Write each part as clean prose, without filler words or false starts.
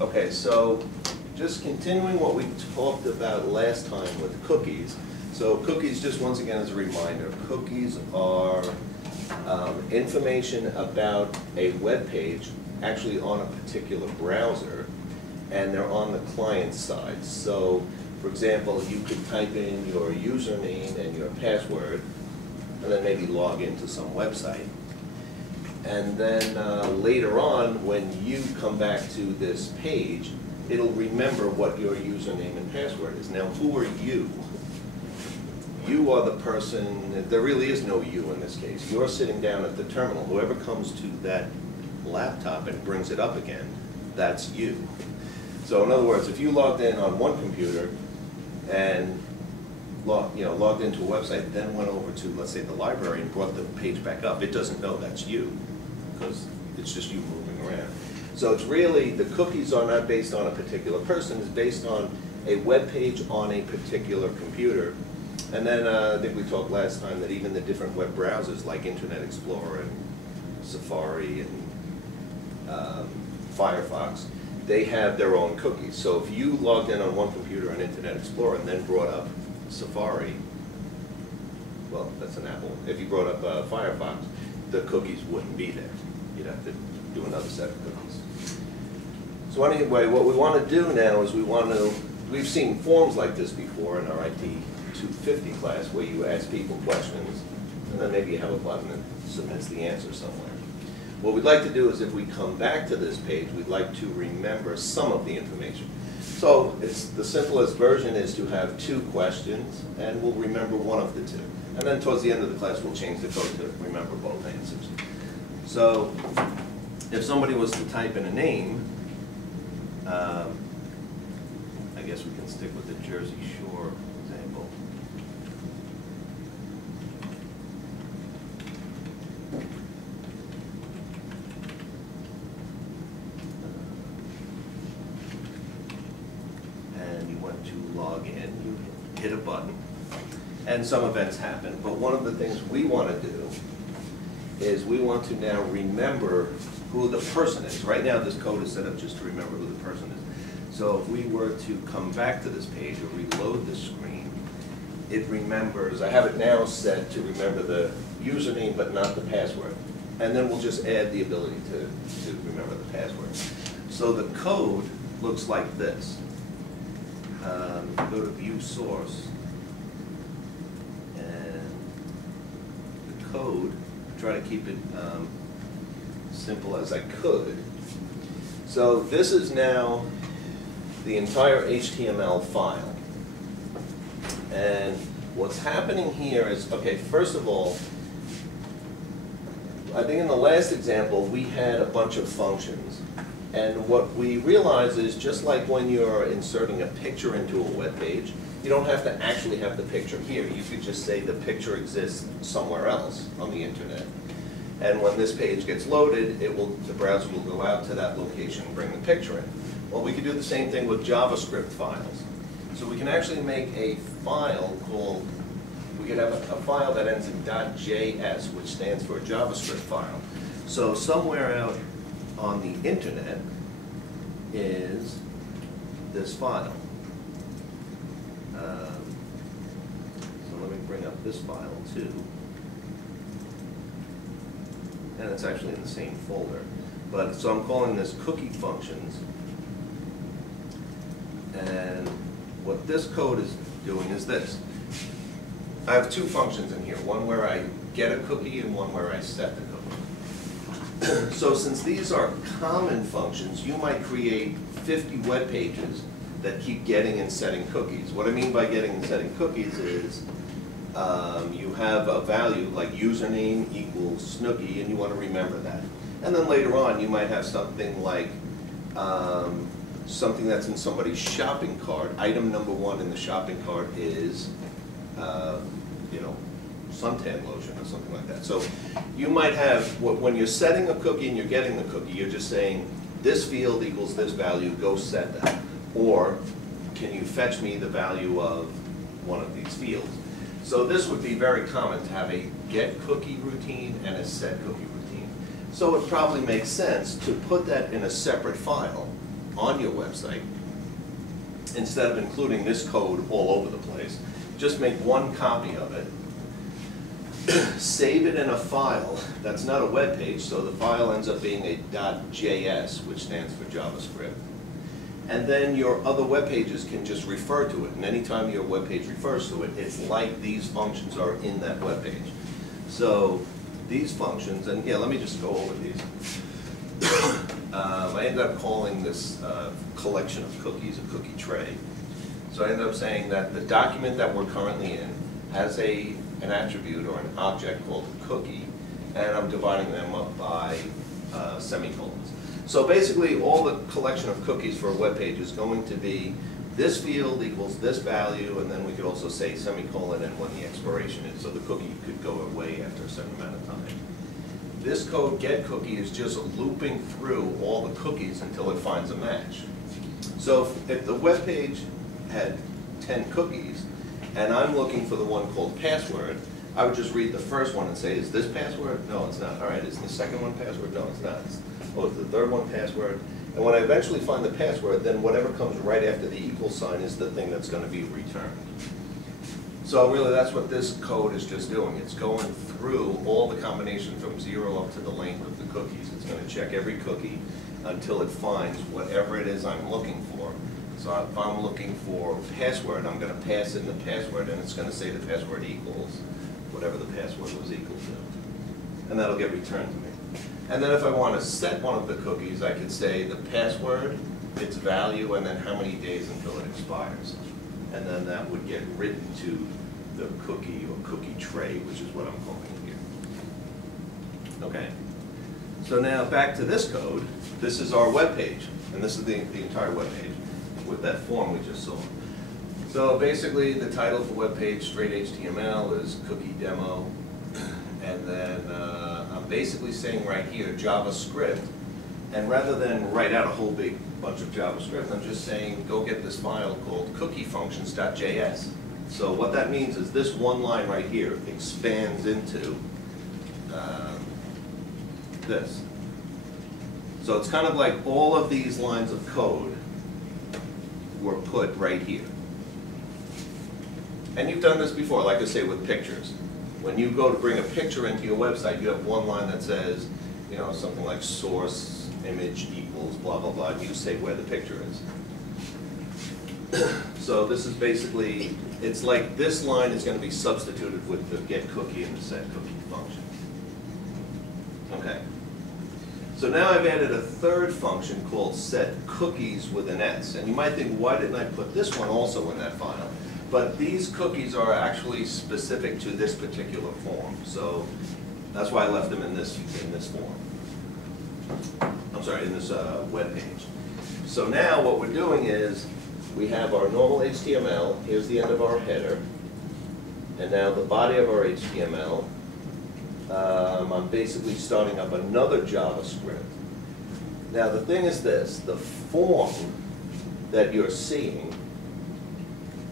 Okay, so just continuing what we talked about last time with cookies. So cookies, just once again as a reminder, cookies are information about a web page actually on a particular browser, and they're on the client side. So, for example, you could type in your username and your password, and then maybe log into some website. And then later on, when you come back to this page, it'll remember what your username and password is. Now, who are you? You are the person, there really is no you in this case. You're sitting down at the terminal. Whoever comes to that laptop and brings it up again, that's you. So in other words, if you logged in on one computer and logged into a website, then went over to, let's say, the library and brought the page back up, it doesn't know that's you, because it's just you moving around. So it's really, the cookies are not based on a particular person, it's based on a web page on a particular computer. And then I think we talked last time that even the different web browsers like Internet Explorer and Safari and Firefox, they have their own cookies. So if you logged in on one computer on Internet Explorer and then brought up Safari, well, that's an Apple. If you brought up Firefox, the cookies wouldn't be there. You'd have to do another set of cookies. So anyway, what we want to do now is we've seen forms like this before in our IT 250 class where you ask people questions and then maybe you have a button that submits the answer somewhere. What we'd like to do is if we come back to this page, we'd like to remember some of the information. So it's the simplest version is to have two questions and we'll remember one of the two. And then towards the end of the class we'll change the code to remember both answers. So if somebody was to type in a name, I guess we can stick with the Jersey Shore example. And you went to log in, you hit a button, and some events happen. But one of the things we want to do is we want to now remember who the person is. Right now this code is set up just to remember who the person is. So if we were to come back to this page or reload the screen, it remembers, I have it now set to remember the username but not the password. And then we'll just add the ability to remember the password. So the code looks like this. Go to view source, and the code, try to keep it simple as I could. So this is now the entire HTML file. And what's happening here is, okay, first of all, I think in the last example we had a bunch of functions. And what we realize is just like when you're inserting a picture into a web page, you don't have to actually have the picture here. You could just say the picture exists somewhere else on the internet. And when this page gets loaded, the browser will go out to that location and bring the picture in. Well, we could do the same thing with JavaScript files. So we can actually make a file called, we could have a file that ends in .js, which stands for a JavaScript file. So somewhere out on the internet is this file. So let me bring up this file too. And it's actually in the same folder. But so I'm calling this cookie functions. And what this code is doing is this. I have two functions in here, one where I get a cookie and one where I set the cookie. So since these are common functions, you might create 50 web pages that keep getting and setting cookies. What I mean by getting and setting cookies is you have a value like username equals Snooki, and you want to remember that. And then later on, you might have something like something that's in somebody's shopping cart. Item number 1 in the shopping cart is, suntan lotion or something like that. So you might have, when you're setting a cookie and you're getting the cookie, you're just saying this field equals this value, go set that. Or can you fetch me the value of one of these fields? So this would be very common to have a get cookie routine and a set cookie routine. So it probably makes sense to put that in a separate file on your website, instead of including this code all over the place, just make one copy of it, save it in a file that's not a web page, so the file ends up being a .js, which stands for JavaScript. And then your other web pages can just refer to it. And anytime your web page refers to it, it's like these functions are in that web page. So these functions, and yeah, let me just go over these. I ended up calling this collection of cookies a cookie tray. So I ended up saying that the document that we're currently in has an attribute or an object called a cookie, and I'm dividing them up by semicolons. So basically, all the collection of cookies for a web page is going to be this field equals this value, and then we could also say semicolon and when the expiration is, so the cookie could go away after a certain amount of time. This code getCookie is just looping through all the cookies until it finds a match. So if the web page had 10 cookies, and I'm looking for the one called password, I would just read the first one and say, is this password? No, it's not. All right, is the second one password? No, it's not. Oh, is the third one password? And when I eventually find the password, then whatever comes right after the equal sign is the thing that's going to be returned. So really, that's what this code is just doing. It's going through all the combinations from 0 up to the length of the cookies. It's going to check every cookie until it finds whatever it is I'm looking for. So if I'm looking for password, I'm going to pass in the password, and it's going to say the password equals whatever the password was equal to. And that'll get returned to me. And then if I want to set one of the cookies, I could say the password, its value, and then how many days until it expires. And then that would get written to the cookie or cookie tray, which is what I'm calling it here. Okay. So now back to this code. This is our web page, and this is the entire web page with that form we just saw. So basically, the title of the web page, straight HTML, is cookie demo, and then I'm basically saying right here JavaScript, and rather than write out a whole big bunch of JavaScript, I'm just saying go get this file called cookiefunctions.js. So what that means is this one line right here expands into this. So it's kind of like all of these lines of code were put right here. And you've done this before, like I say, with pictures. When you go to bring a picture into your website, you have one line that says, you know, something like source image equals blah, blah, blah, and you say where the picture is. So this is basically, it's like this line is going to be substituted with the getCookie and the setCookie function. Okay. So now I've added a third function called setCookies with an S. And you might think, why didn't I put this one also in that file? But these cookies are actually specific to this particular form. So that's why I left them in this form. I'm sorry, in this web page. So now what we're doing is we have our normal HTML. Here's the end of our header. And now the body of our HTML. I'm basically starting up another JavaScript. Now the thing is this, the form that you're seeing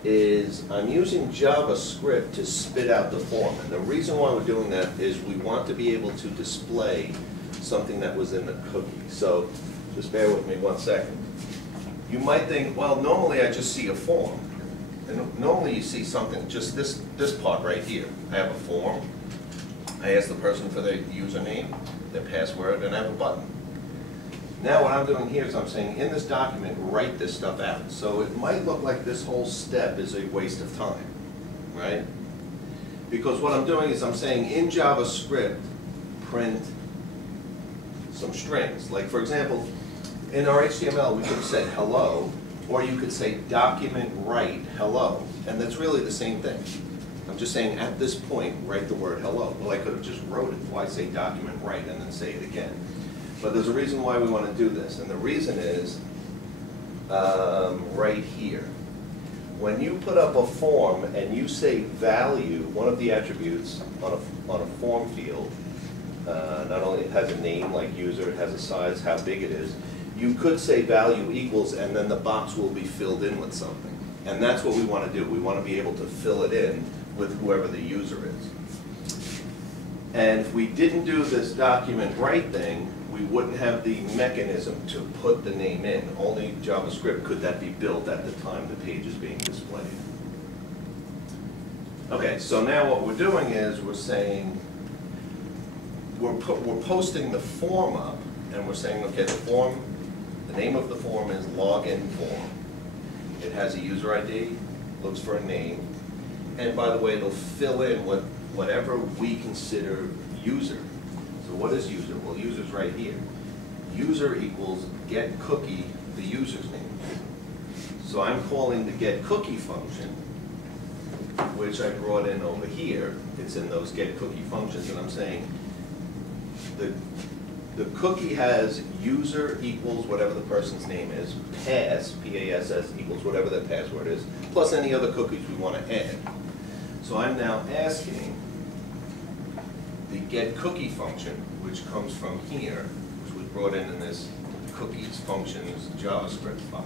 is I'm using JavaScript to spit out the form. And the reason why we're doing that is we want to be able to display something that was in the cookie. So just bear with me 1 second. You might think, well, normally I just see a form. And normally you see something, just this part right here. I have a form. I ask the person for their username, their password, and I have a button. Now what I'm doing here is I'm saying, in this document, write this stuff out. So it might look like this whole step is a waste of time, right? Because what I'm doing is I'm saying, in JavaScript, print some strings. Like, for example, in our HTML, we could have said hello, or you could say document write hello. And that's really the same thing. I'm just saying, at this point, write the word hello. Well, I could have just wrote it. Why say document write and then say it again? But there's a reason why we want to do this. And the reason is right here. When you put up a form and you say value, one of the attributes on a form field, not only it has a name like user, it has a size, how big it is, you could say value equals, and then the box will be filled in with something. And that's what we want to do. We want to be able to fill it in with whoever the user is. And if we didn't do this document write thing, we we wouldn't have the mechanism to put the name in. Only JavaScript could that be built at the time the page is being displayed. Okay, so now what we're doing is we're saying, we're posting the form up, and we're saying, okay, the name of the form is login form. It has a user ID, looks for a name, and by the way, it'll fill in whatever we consider user. So what is user? Well, user's right here. User equals get cookie, the user's name. So I'm calling the get cookie function, which I brought in over here. It's in those get cookie functions, and I'm saying the cookie has user equals whatever the person's name is, pass, P-A-S-S, equals whatever that password is, plus any other cookies we want to add. So I'm now asking the get cookie function, which comes from here, which was brought in this cookies functions JavaScript file.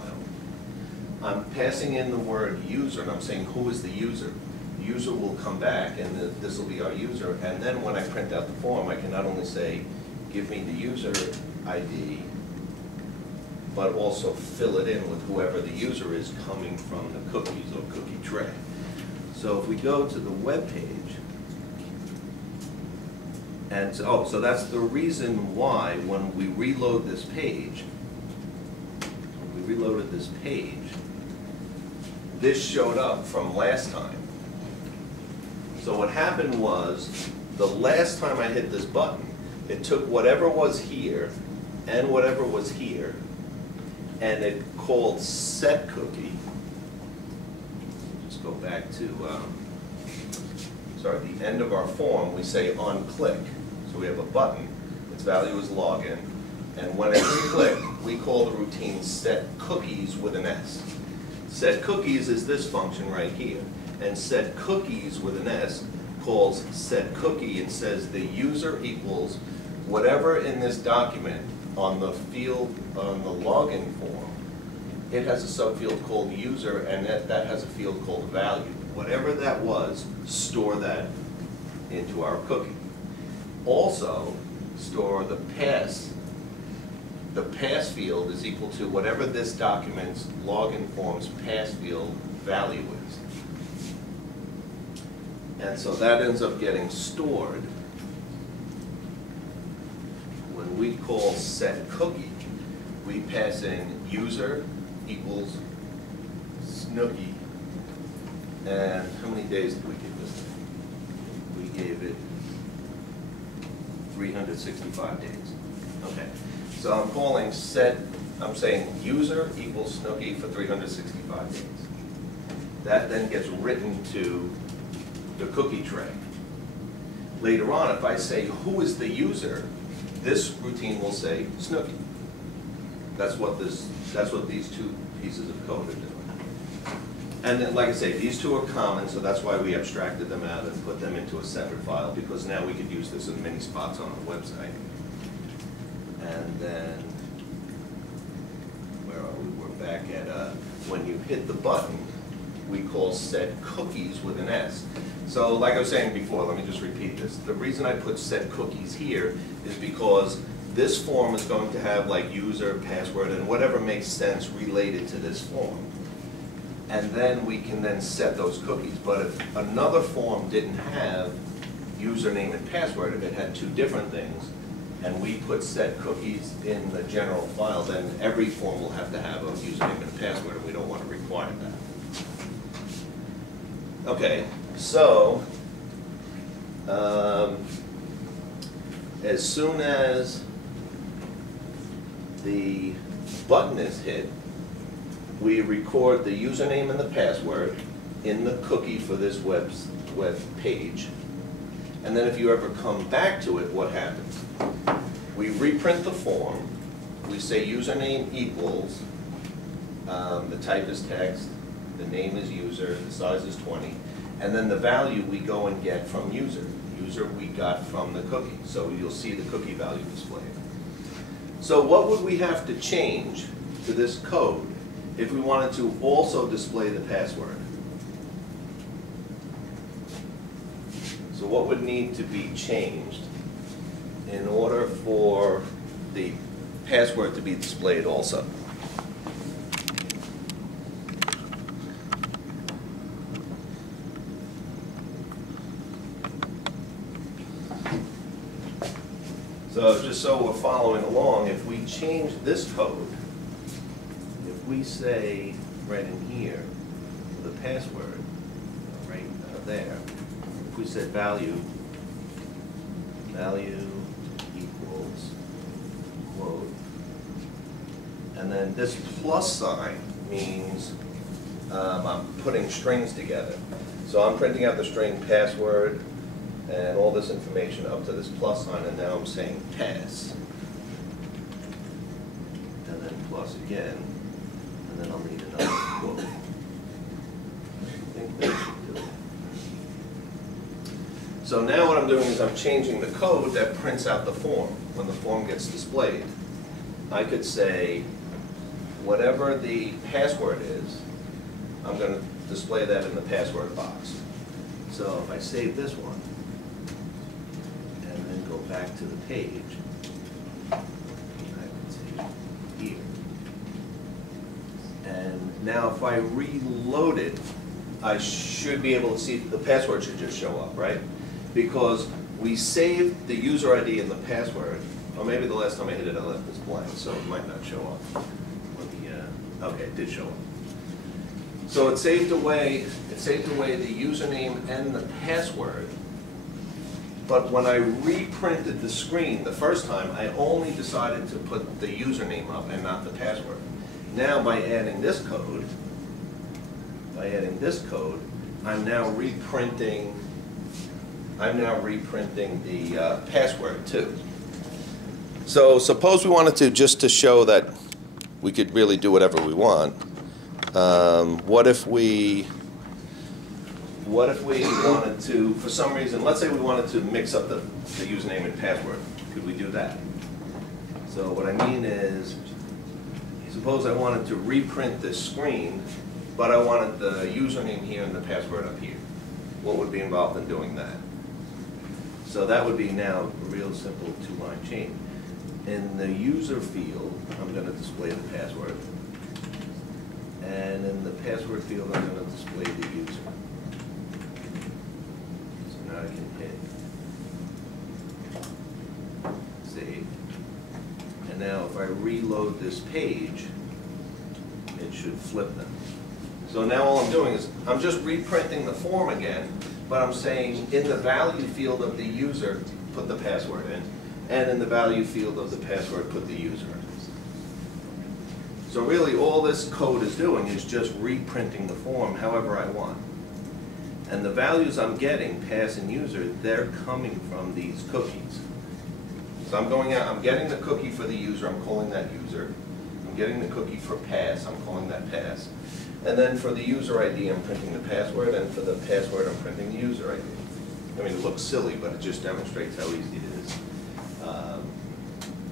I'm passing in the word user, and I'm saying who is the user. The user will come back, and this will be our user, and then when I print out the form, I can not only say, give me the user ID, but also fill it in with whoever the user is coming from the cookies or cookie tray. So if we go to the web page, and so that's the reason why when we reload this page, when we reloaded this page, this showed up from last time. So what happened was, the last time I hit this button, it took whatever was here and whatever was here, and it called SetCookie. Just go back to, the end of our form, we say on click. So we have a button, its value is login, and when it's clicked, we call the routine SetCookies with an S. SetCookies is this function right here, and SetCookies with an S calls SetCookie and says the user equals whatever in this document on the field, on the login form, it has a subfield called user, and that has a field called value. Whatever that was, store that into our cookie. Also, store the pass. The pass field is equal to whatever this document's login form's pass field value is. And so that ends up getting stored when we call SetCookie. We pass in user equals Snooki. And how many days did we give this thing? We gave it 365 days. Okay. So I'm calling I'm saying user equals Snooki for 365 days. That then gets written to the cookie tray. Later on, if I say who is the user, this routine will say Snooki. That's what these two pieces of code are doing. And then, like I say, these two are common, so that's why we abstracted them out and put them into a separate file, because now we could use this in many spots on our website. And then, where are we? We're back at, when you hit the button, we call SetCookies with an S. So like I was saying before, let me just repeat this. The reason I put SetCookies here is because this form is going to have like user, password, and whatever makes sense related to this form. And then we can then set those cookies. But if another form didn't have username and password, if it had two different things, and we put SetCookies in the general file, then every form will have to have a username and a password, and we don't want to require that. Okay, so as soon as the button is hit, we record the username and the password in the cookie for this web page. And then if you ever come back to it, what happens? We reprint the form. We say username equals, the type is text, the name is user, the size is 20, and then the value we go and get from user. User we got from the cookie. So you'll see the cookie value displayed. So what would we have to change to this code if we wanted to also display the password? So what would need to be changed in order for the password to be displayed also. So just so we're following along, if we change this code, if we say right in here, the password, right there, if we said value equals quote, and then this plus sign means I'm putting strings together. So I'm printing out the string password and all this information up to this plus sign, and now I'm saying pass. And then plus again, and then I'll need another quote. I think that should do it. So now what I'm doing is I'm changing the code that prints out the form when the form gets displayed. I could say whatever the password is, I'm going to display that in the password box. So if I save this one, and then go back to the page, I can see here. And now if I reload it, I should be able to see the password should just show up, right? Because we saved the user ID and the password, or maybe the last time I hit it I left this blank, so it might not show up. Okay, it did show up. So it saved away the username and the password. But when I reprinted the screen the first time, I only decided to put the username up and not the password. Now by adding this code, I'm now reprinting the password too. So suppose we wanted to, just to show that we could really do whatever we want, what if we wanted to, for some reason, let's say we wanted to mix up the username and password. Could we do that? So what I mean is, suppose I wanted to reprint this screen, but I wanted the username here and the password up here. What would be involved in doing that? So that would be now a real simple two-line change. In the user field, I'm going to display the password. And in the password field, I'm going to display the user. So now I can hit save. And now if I reload this page, it should flip them. So now all I'm doing is I'm just reprinting the form again, but I'm saying in the value field of the user, put the password in, and in the value field of the password, put the user in. So really all this code is doing is just reprinting the form however I want. And the values I'm getting, pass and user, they're coming from these cookies. So I'm going out, I'm getting the cookie for the user, I'm calling that user. I'm getting the cookie for pass, I'm calling that pass. And then for the user ID, I'm printing the password, and for the password, I'm printing the user ID. I mean, it looks silly, but it just demonstrates how easy it is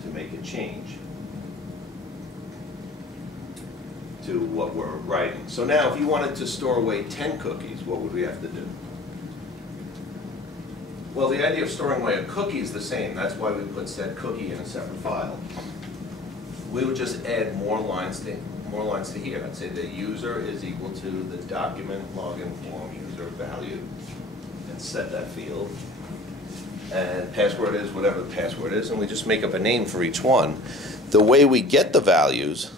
to make a change to what we're writing. So now, if you wanted to store away 10 cookies, what would we have to do? Well, the idea of storing away a cookie is the same. That's why we put SetCookie in a separate file. We would just add more lines to here. I'd say the user is equal to the document login form user value, and set that field. And password is whatever the password is, and we just make up a name for each one. The way we get the values,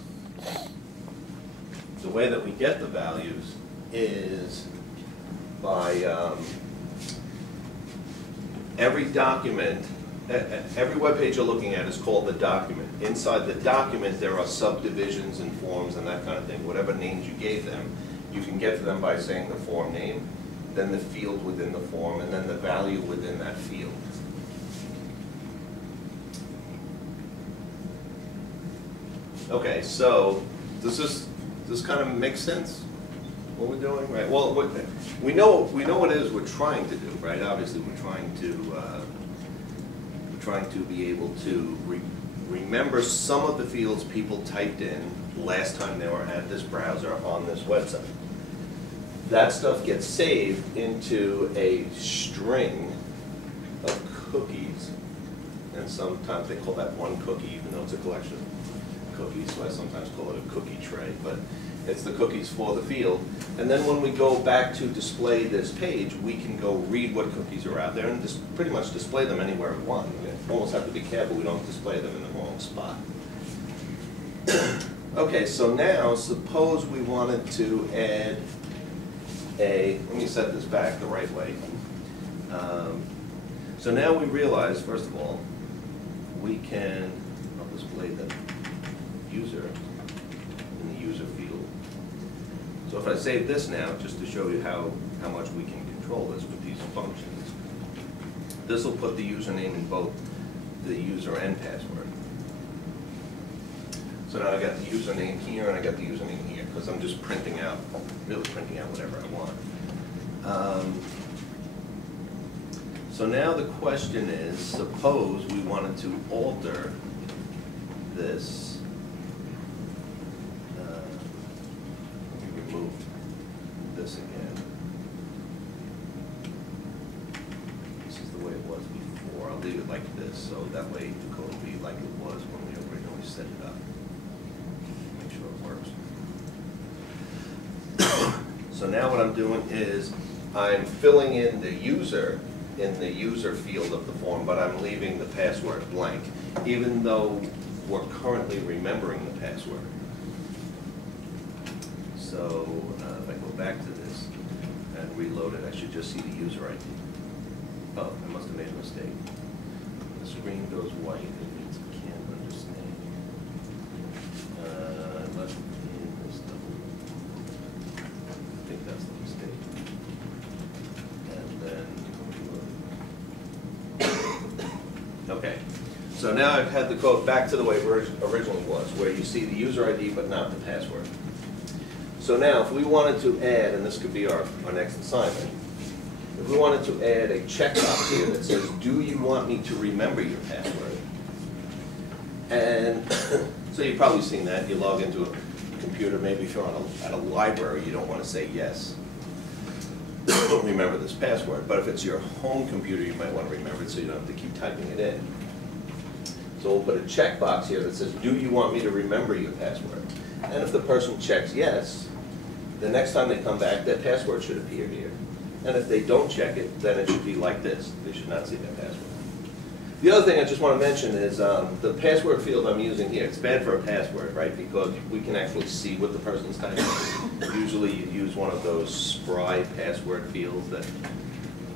is by every document. Every web page you're looking at is called the document. Inside the document, there are subdivisions and forms and that kind of thing. Whatever names you gave them, you can get to them by saying the form name, then the field within the form, and then the value within that field. Okay, so does this kind of make sense? What we're doing, right? Well, we know what it is we're trying to do, right? Obviously, we're trying to be able to remember some of the fields people typed in last time they were at this browser on this website. That stuff gets saved into a string of cookies, and sometimes they call that one cookie, even though it's a collection of cookies, so I sometimes call it a cookie tray, but it's the cookies for the field. And then when we go back to display this page, we can go read what cookies are out there and just pretty much display them anywhere we want. We almost have to be careful we don't display them in the wrong spot. Okay, so now suppose we wanted to add let me set this back the right way. So now we realize, first of all, we can display the user in the user field. So if I save this now, just to show you how much we can control this with these functions, this will put the username in both the user and password. So now I got the username here and I got the username here, because I'm just really printing out whatever I want. So now the question is, suppose we wanted to alter this. Let me remove this again. This is the way it was before. I'll leave it like this, so that way the code will be like it was when we originally set it up. Make sure it works. So now what I'm doing is I'm filling in the user in the user field of the form, but I'm leaving the password blank, even though we're currently remembering the password. So if I go back to this and reload it, I should just see the user ID. Oh, I must have made a mistake. The screen goes white, it means I can't understand. Left in this double. I think that's the mistake. And then okay, so now I've had the code back to the way it originally was, where you see the user ID but not the password. So now if we wanted to add, and this could be our next assignment, if we wanted to add a checkbox here that says, do you want me to remember your password? And so you've probably seen that. You log into a computer, maybe if you're at a library, you don't want to say yes. Remember this password, but if it's your home computer, you might want to remember it so you don't have to keep typing it in. So we'll put a checkbox here that says, do you want me to remember your password? And if the person checks yes, the next time they come back, that password should appear here. And if they don't check it, then it should be like this. They should not see that password. The other thing I just want to mention is the password field I'm using here. It's bad for a password, right? Because we can actually see what the person's typing. Usually you use one of those spry password fields that,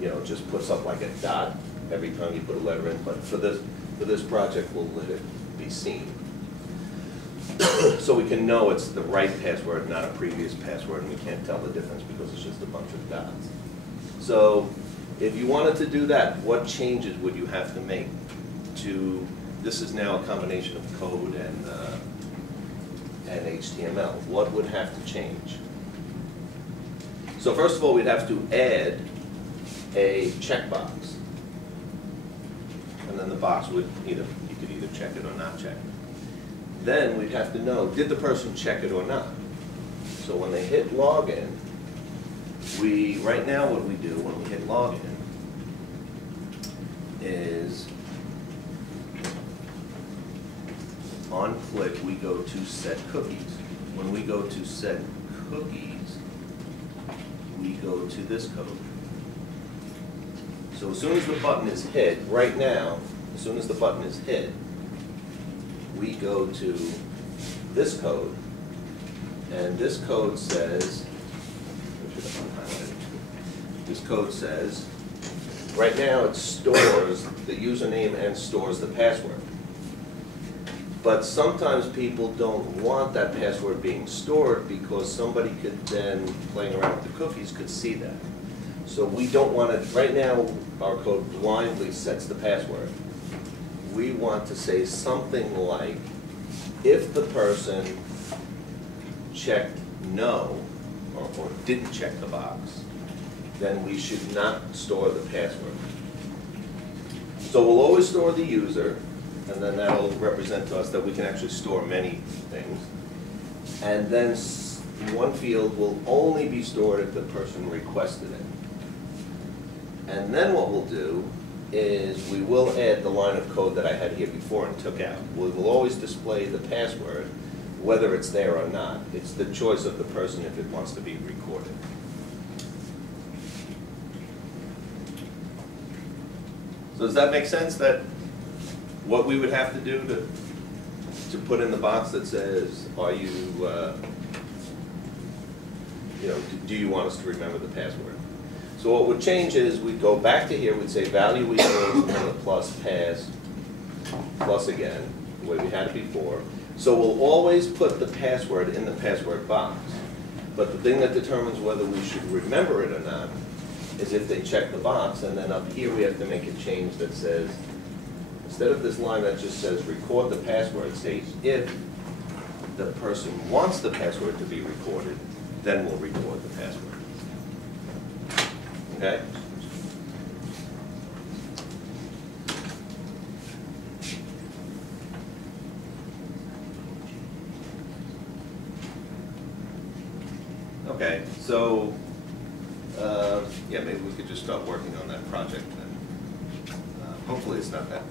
you know, just puts up like a dot every time you put a letter in. But for this project, we'll let it be seen. So we can know it's the right password, not a previous password, and we can't tell the difference because it's just a bunch of dots. So if you wanted to do that, what changes would you have to make to, this is now a combination of code and HTML. What would have to change? So first of all, we'd have to add a checkbox. And then the box would you could either check it or not check it. Then we'd have to know, did the person check it or not? So when they hit login, right now what we do when we hit login is on click we go to set cookies. When we go to set cookies, we go to this code. So as soon as the button is hit, right now, as soon as the button is hit, we go to this code, and this code says, right now it stores the username and stores the password. But sometimes people don't want that password being stored because somebody could then, playing around with the cookies, could see that. So we don't want to, right now our code blindly sets the password. We want to say something like, if the person checked no, or didn't check the box, then we should not store the password. So we'll always store the user, and then that'll represent to us that we can actually store many things. And then one field will only be stored if the person requested it. And then what we'll do is we will add the line of code that I had here before and took out. We will always display the password, whether it's there or not. It's the choice of the person if it wants to be recorded. So does that make sense, that what we would have to do to put in the box that says, are you, do you want us to remember the password? So what would change is we'd go back to here, we'd say value equals, and then the plus pass, plus again, the way we had it before. So we'll always put the password in the password box. But the thing that determines whether we should remember it or not is if they check the box, and then up here we have to make a change that says, instead of this line that just says record the password, say if the person wants the password to be recorded, then we'll record the password. Okay? Okay, so yeah, maybe we could just start working on that project then. Hopefully it's not that